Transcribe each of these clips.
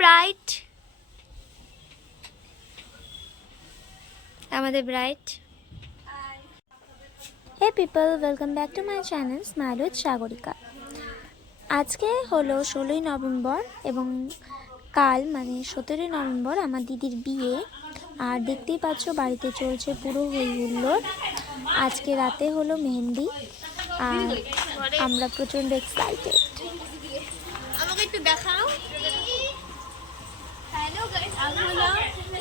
Bright, আমাদের bright. Hey people, welcome back to my channel smile with Sagarika. আজকে হলো 16ই November এবং কাল মানে 17ই নভেম্বর আমার দিদির বিয়ে। আর দেখতেই পাচ্ছ বাড়িতে চলছে পুরো হইহুল্লোড়। আজকে রাতে হলো মেহেন্দি আর আমরা প্রচণ্ড এক্সাইটেড। আমাকে একটু দেখাও। হ্যালো গাইস, আমি হলো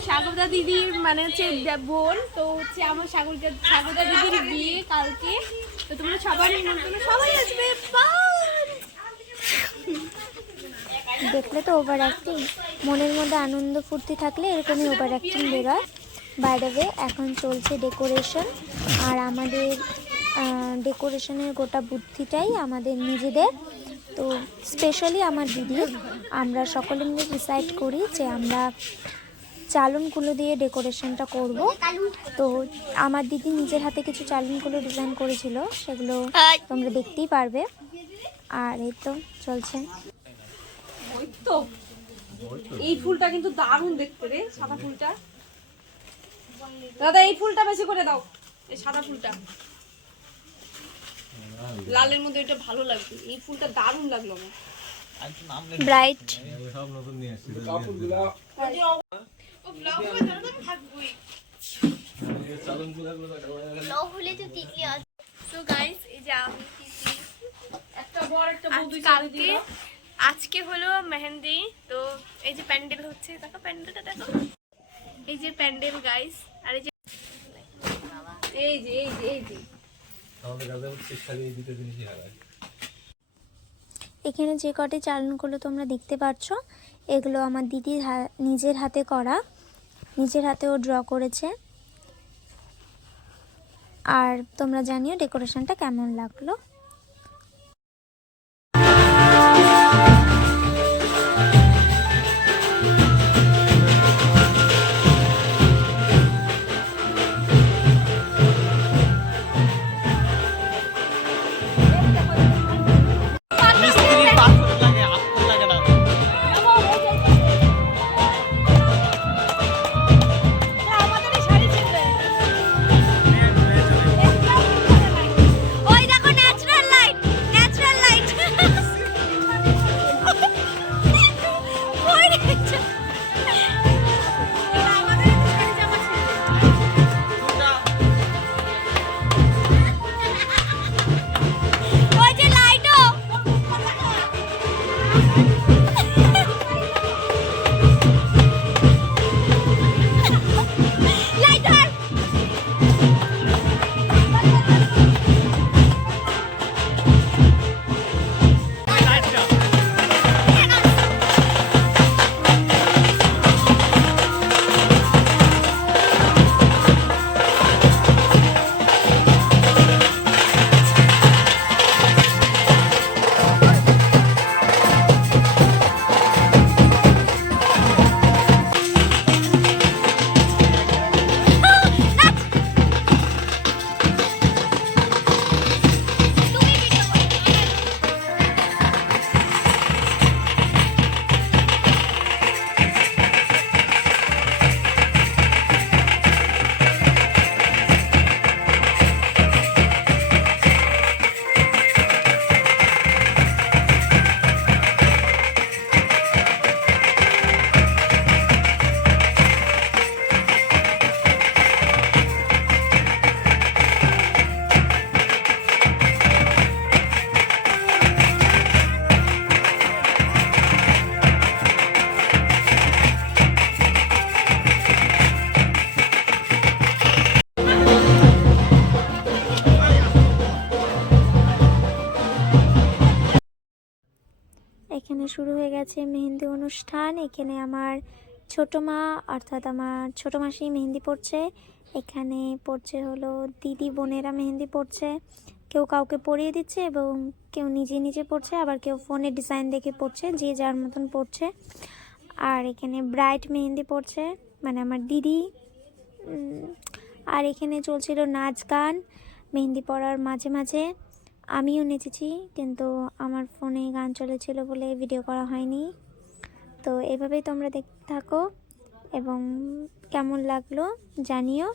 সাগরদা দিদির মানে হচ্ছে বোন। তো হচ্ছে আমার সাগরদা দিদির বিয়ে কালকে। তো তোমরা সবাই নিমন্ত্রণ, সবাই আসবে। দেখলে তো ওভার অ্যাক্টিং, মনের মধ্যে আনন্দ ফুর্তি থাকলে এরকমই ওভার অ্যাক্টিং বেরোয়। বাই দ্য ওয়ে, এখন চলছে ডেকোরেশন আর আমাদের ডেকোরেশনের গোটা বুদ্ধিটাই আমাদের নিজেদের। তো স্পেশালি আমার দিদি, আমরা সকলে মিলে ডিসাইড করি যে আমরা চালনগুলো দিয়ে ডেকোরেশনটা করব। তো আমার দিদি নিজের হাতে কিছু চালনগুলো ডিজাইন করেছিল, সেগুলো তোমরা দেখতেই পারবে। আর এই তো চলছে। ওই তো এই ফুলটা কিন্তু দারুণ দেখতে রে, সাদা ফুলটা। দাদা এই ফুলটা বেশি করে দাও, এই সাদা ফুলটা। লালের মধ্যে এটা ভালো লাগবে, এই ফুলটা দারুণ লাগলো আমার। ব্রাইট সব নতুন নিয়ে আসছি আজকে হলো মেহেন্দি। তো এই যে প্যান্ডেল হচ্ছে, দেখো প্যান্ডেলটা দেখো, এই যে প্যান্ডেল গাইস। আর এই যে এই যে এই যে এই যে আমাদের কাছে শিক্ষাকে এই দুটো জিনিসই হারায়। এখানে যে কটি চালনগুলো তোমরা দেখতে পাচ্ছ, এগুলো আমার দিদি নিজের হাতে করা, নিজের হাতেও ড্র করেছে। আর তোমরা জানিও ডেকোরেশনটা কেমন লাগলো। এখানে শুরু হয়ে গেছে মেহেন্দি অনুষ্ঠান। এখানে আমার ছোট মা অর্থাৎ আমার ছোট মাসি মেহেন্দি পড়ছে। এখানে পড়ছে হলো দিদি বোনেরা মেহেন্দি পড়ছে, কেউ কাউকে পরিয়ে দিচ্ছে এবং কেউ নিজে নিজে পড়ছে, আবার কেউ ফোনে ডিজাইন দেখে পড়ছে, যে যার মতন পড়ছে। আর এখানে ব্রাইট মেহেন্দি পড়ছে মানে আমার দিদি। আর এখানে চলছিল নাচ গান মেহেন্দি পড়ার মাঝে মাঝে। আমিও নেচেছি, কিন্তু আমার ফোনে গান চলেছিল বলে ভিডিও করা হয়নি। তো এভাবেই তোমরা দেখতে থাকো এবং কেমন লাগলো জানিও।